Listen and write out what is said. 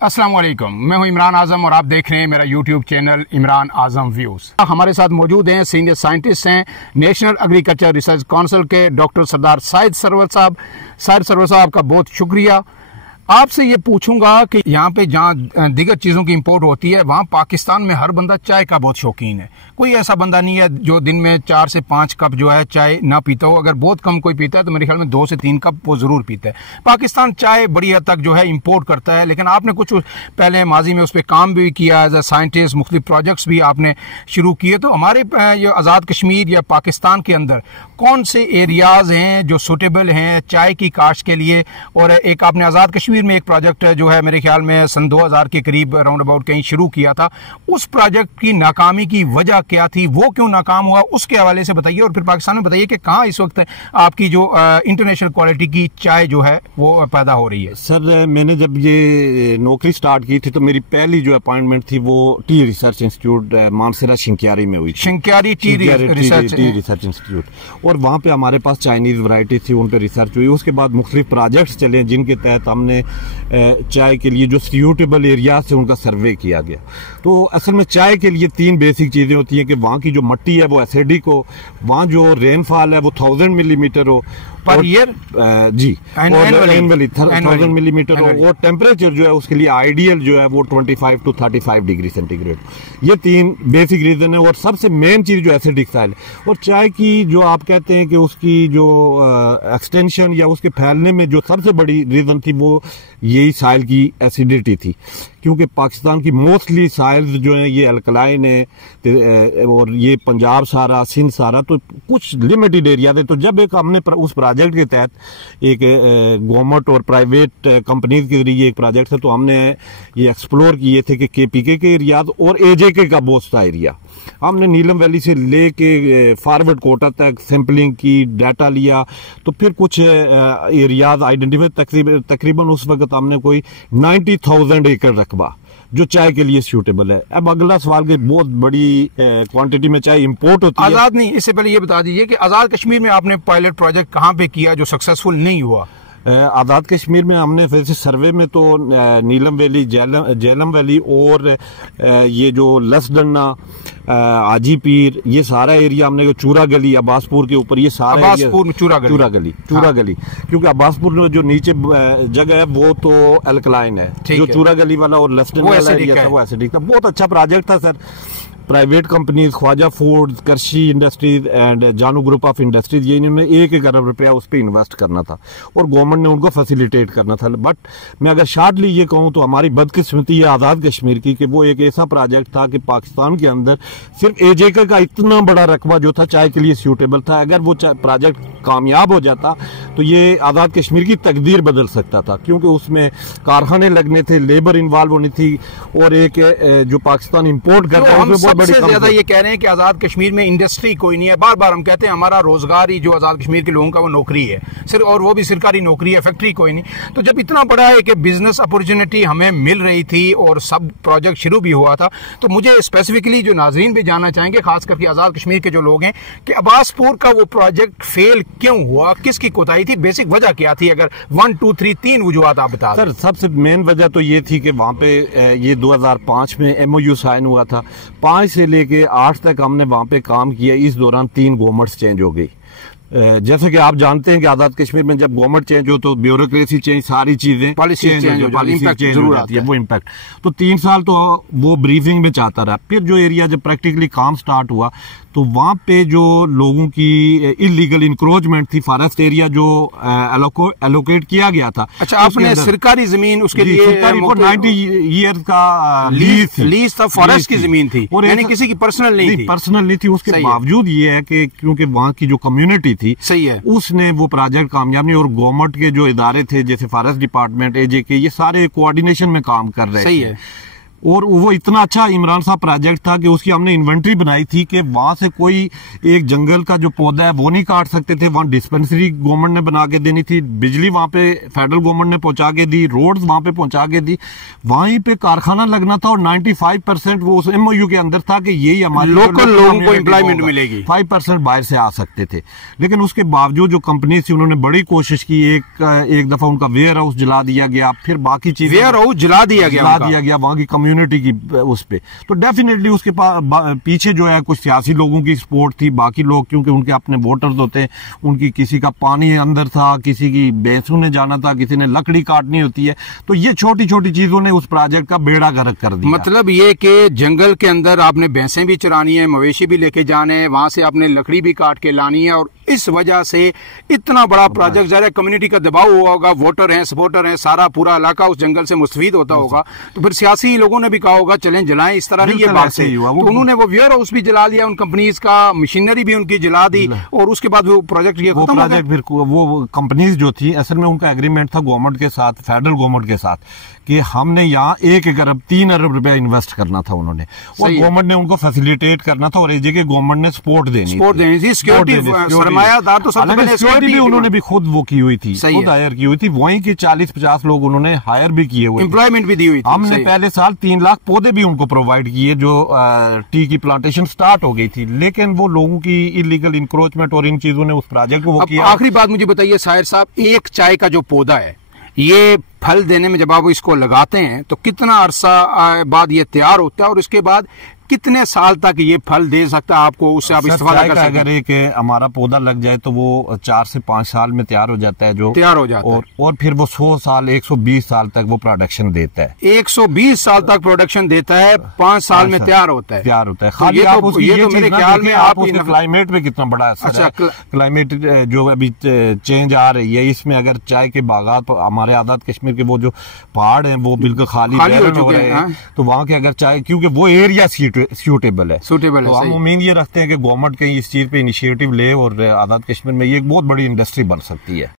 अस्सलाम वालेकुम, मैं हूं इमरान आजम और आप देख रहे हैं मेरा यूट्यूब चैनल इमरान आजम व्यूज। हमारे साथ मौजूद हैं सीनियर साइंटिस्ट हैं नेशनल एग्रीकल्चर रिसर्च काउंसिल के डॉक्टर सरदार साहिद सरवर साहब। साहिद सरवर साहब का बहुत शुक्रिया। आपसे ये पूछूंगा कि यहाँ पे जहाँ दीगर चीज़ों की इंपोर्ट होती है वहाँ पाकिस्तान में हर बंदा चाय का बहुत शौकीन है। कोई ऐसा बंदा नहीं है जो दिन में 4 से 5 कप जो है चाय ना पीता हो। अगर बहुत कम कोई पीता है तो मेरे ख्याल में 2 से 3 कप वो ज़रूर पीता है। पाकिस्तान चाय बड़ी हद तक जो है इंपोर्ट करता है, लेकिन आपने कुछ पहले माजी में उस पर काम भी किया एज ए साइंटिस्ट, मुख्तलिफ प्रोजेक्ट्स भी आपने शुरू किए। तो हमारे जो आज़ाद कश्मीर या पाकिस्तान के अंदर कौन से एरियाज़ हैं जो सूटेबल हैं चाय की काश्त के लिए? और एक आपने आज़ाद कश्मीर में एक प्रोजेक्ट जो है मेरे ख्याल में सन 2000 के करीब राउंड अबाउट कहीं शुरू किया था, उस प्रोजेक्ट की नाकामी की वजह क्या थी, वो क्यों नाकाम हुआ, उसके हवाले से बताइए। और फिर पाकिस्तान में बताइए कि कहाँ इस वक्त आपकी जो इंटरनेशनल क्वालिटी की चाय जो है वो पैदा हो रही है। सर, मैंने जब ये नौकरी स्टार्ट की थी तो मेरी पहली जो अपॉइंटमेंट थी वो टी रिसर्च इंस्टीट्यूट मानसरा शिंक्यारी में हुई थी। शिंक्यारी टी रिसर्च इंस्टीट्यूट, और वहाँ पे हमारे पास चाइनीज वैरायटी थी, उन पर रिसर्च हुई। उसके बाद मुख्तलिफ प्रोजेक्ट्स चले जिनके तहत हमने चाय के लिए जो सूटेबल एरिया से उनका सर्वे किया गया। तो असल में चाय के लिए 3 बेसिक चीज़ें होती हैं कि वहाँ की जो मिट्टी है वो एसिडिक हो, वहाँ जो रेनफॉल है वो 1000 मिलीमीटर हो पर ईयर जी, और एनुअली 1000 मिलीमीटर हो, और टेम्परेचर जो है उसके लिए आइडियल जो है वो 25 to 35 डिग्री सेंटीग्रेड। ये 3 बेसिक रीजन है। और सबसे मेन चीज जो एसिडिक साइल, और चाय की जो आप कहते हैं कि उसकी जो एक्सटेंशन या उसके फैलने में जो सबसे बड़ी रीजन थी वो यही साइल की एसिडिटी थी, क्योंकि पाकिस्तान की मोस्टली साइल्स जो है ये अल्कलाइन है और ये पंजाब सारा, सिंध सारा, तो कुछ लिमिटेड एरिया थे। तो जब एक हमने उस प्रोजेक्ट के तहत एक गवर्नमेंट और प्राइवेट कंपनीज के जरिए एक प्रोजेक्ट है, तो हमने ये एक्सप्लोर किए थे कि केपीके के एरियाज और एजेके का बहुत सा एरिया हमने नीलम वैली से लेके फॉरवर्ड कोटा तक सैंपलिंग की, डाटा लिया। तो फिर कुछ एरियाज आइडेंटिफाई, तकरीबन उस वक्त हमने कोई 90,000 एकड़ रकबा जो चाय के लिए सूटेबल है। अब अगला सवाल कि बहुत बड़ी क्वांटिटी में चाय इंपोर्ट होती है। आजाद नहीं, इससे पहले ये बता दीजिए कि आजाद कश्मीर में आपने पायलट प्रोजेक्ट कहाँ पे किया जो सक्सेसफुल नहीं हुआ? आज़ाद कश्मीर में हमने वैसे सर्वे में तो नीलम वैली, जेलम वैली और ये जो लसडन्ना, आजी पीर, ये सारा एरिया हमने, चूरा गली अब्बासपुर के ऊपर, ये सारा चूरा गली, क्योंकि अब्बासपुर में जो नीचे जगह है वो तो अल्कलाइन है, जो चूरा गली वाला और लसडन्ना वाला एरिया था वो एसिडिक था। बहुत अच्छा प्रोजेक्ट था sir. Private companies, Khwaja foods, Karshi industries and Janu group of industries, ये इन्होंने 1 अरब रुपया उस पर इन्वेस्ट करना था और गवर्नमेंट ने उनको फैसिलिटेट करना था। बट मैं अगर शॉर्टली ये कहूँ तो हमारी बदकिस्मती है आज़ाद कश्मीर की कि वो एक ऐसा प्रोजेक्ट था कि पाकिस्तान के अंदर सिर्फ एजेके का इतना बड़ा रकबा जो था चाय के लिए सूटेबल था। अगर वो प्रोजेक्ट कामयाब हो जाता तो ये आज़ाद कश्मीर की तकदीर बदल सकता था, क्योंकि उसमें कारखाने लगने थे, लेबर इन्वॉल्व होनी थी, और एक जो पाकिस्तान इंपोर्ट कर रहा है सबसे ज्यादा ये कह रहे हैं कि आजाद कश्मीर में इंडस्ट्री कोई नहीं है। बार बार हम कहते हैं हमारा रोजगार ही जो आजाद कश्मीर के लोगों का वो नौकरी है सिर्फ, और वो भी सरकारी नौकरी है, फैक्ट्री कोई नहीं। तो जब इतना बड़ा है कि बिजनेस अपॉर्चुनिटी हमें मिल रही थी और सब प्रोजेक्ट शुरू भी हुआ था, तो मुझे स्पेसिफिकली जो नाजरीन भी जानना चाहेंगे, खास करके आजाद कश्मीर के जो लोग हैं, कि अब्बासपुर का वो प्रोजेक्ट फेल क्यों हुआ, किसकी कोताही थी, बेसिक वजह क्या थी? अगर 1 2 3 वजूहत आप बता सर। सबसे मेन वजह तो ये थी कि वहां पे ये 2005 में MOU साइन हुआ था। 5 से लेके 8 तक हमने वहां पे काम किया। इस दौरान 3 गवर्नमेंट्स चेंज हो गई। जैसे कि आप जानते हैं कि आजाद कश्मीर में जब गवर्नमेंट चेंज हो तो ब्यूरोक्रेसी चेंज, सारी चीजें, पॉलिसी चेंज हो जाती है, वो इम्पैक्ट। तो 3 साल तो वो ब्रीफिंग में चाहता रहा। फिर जो एरिया जब प्रैक्टिकली काम स्टार्ट हुआ तो वहां पे जो लोगों की इलीगल इंक्रोचमेंट थी, फॉरेस्ट एरिया जो एलोकेट किया गया था। अच्छा, आपने सरकारी जमीन उसके लिए 90 ईयर का लीज था, फॉरेस्ट की जमीन थी, और यानी किसी की पर्सनल नहीं थी। उसके बावजूद ये है कि क्योंकि वहां की जो कम्युनिटी थी, सही है, उसने वो प्रोजेक्ट कामयाब नहीं, और गवर्नमेंट के जो इदारे थे जैसे फॉरेस्ट डिपार्टमेंट, AJK, ये सारे कोऑर्डिनेशन में काम कर रहे थे। सही है। और वो इतना अच्छा इमरान साहब प्रोजेक्ट था कि उसकी हमने इन्वेंट्री बनाई थी कि वहां से कोई एक जंगल का जो पौधा है वो नहीं काट सकते थे। वहां डिस्पेंसरी गवर्नमेंट ने बना के देनी थी, बिजली वहां पे फेडरल गवर्नमेंट ने पहुंचा के दी, रोड्स वहां पे पहुंचा के दी, वहीं पे कारखाना लगना था और 95% वो उस एमओयू के अंदर था कि यही हमारे लोकल लोगों को एम्प्लॉयमेंट मिलेगी। 5% बाहर से आ सकते थे। लेकिन उसके बावजूद जो कंपनी थी उन्होंने बड़ी कोशिश की। एक दफा उनका वेयर हाउस जला दिया गया, फिर बाकी चीजें वेयर हाउस जला दिया गया वहां की कम्युनिटी की उस पे। तो डेफिनेटली उसके पीछे जो है कुछ सियासी लोगों की सपोर्ट थी, बाकी लोग क्योंकि उनके अपने वोटर्स होते हैं, उनकी किसी का पानी अंदर था, किसी की भैंसों ने जाना था, किसी ने लकड़ी काटनी होती है। तो ये छोटी छोटी चीजों ने उस प्रोजेक्ट का बेड़ा गर्क कर दिया। मतलब ये कि जंगल के अंदर आपने भैंसें भी चरानी है, मवेशी भी लेके जाने हैं, वहां से आपने लकड़ी भी काट के लानी है, और इस वजह से इतना बड़ा प्रोजेक्ट ज़रा कम्युनिटी का दबाव हुआ होगा, वोटर हैं, सपोर्टर हैं, सारा पूरा इलाका उस जंगल से मुस्तफीद होता होगा। तो फिर सियासी लोगों ने भी कहा होगा चलें जलाएं, इस तरह नहीं ये बात से हुआ। तो उन्होंने वो वेयर हाउस भी जला लिया, उन कंपनीज का मशीनरी भी उनकी जला दी, और उसके बाद वो प्रोजेक्ट ये खत्म हो गया। फिर वो कंपनीज जो थी असल में उनका एग्रीमेंट था गवर्नमेंट के साथ, फेडरल गवर्नमेंट के साथ, कि हमने यहाँ 1 अरब 3 अरब रुपया इन्वेस्ट करना था उन्होंने, और गवर्नमेंट ने उनको फैसिलिटेट करना था, और एक जगह गवर्नमेंट ने सपोर्ट देनी थी, सिक्योरिटी सरमायादार। तो सिक्योरिटी भी उन्होंने भी खुद वो की हुई थी, खुद हायर की हुई थी। वहीं के 40-50 लोग उन्होंने हायर भी किए हुए, एम्प्लॉयमेंट भी दी हुई थी। हमने पहले साल 3 लाख पौधे भी उनको प्रोवाइड किए, जो टी की प्लांटेशन स्टार्ट हो गई थी। लेकिन वो लोगों की इलीगल इंक्रोचमेंट और इन चीजों ने उस प्रोजेक्ट को वो किया। आखिरी बात मुझे बताइए साहिर साहब, एक चाय का जो पौधा है, ये फल देने में जब आप इसको लगाते हैं तो कितना अरसा बाद ये तैयार होता है, और उसके बाद कितने साल तक ये फल दे सकता है आपको, उससे आप इस्तेमाल कर सकते हैं? अगर एक हमारा पौधा लग जाए तो वो 4 से 5 साल में तैयार हो जाता है, जो तैयार हो जाता है, और फिर वो 100 साल 120 साल तक वो प्रोडक्शन देता है। 120 साल तक प्रोडक्शन देता है, 5 साल में तैयार होता है। खाली आप उसकी ये मेरे ख्याल में आप उसके क्लाइमेट पे कितना बड़ा असर है। क्लाइमेट जो अभी चेंज आ रही है, इसमें अगर चाय के बागात, हमारे आजाद कश्मीर के वो जो पहाड़ हैं वो बिल्कुल खाली हो रहे हैं, तो वहाँ के अगर चाय, क्योंकि वो एरिया सूटेबल है, तो हम उम्मीद ये रखते हैं कि गवर्नमेंट कहीं इस चीज पे इनिशिएटिव ले और आजाद कश्मीर में ये एक बहुत बड़ी इंडस्ट्री बन सकती है।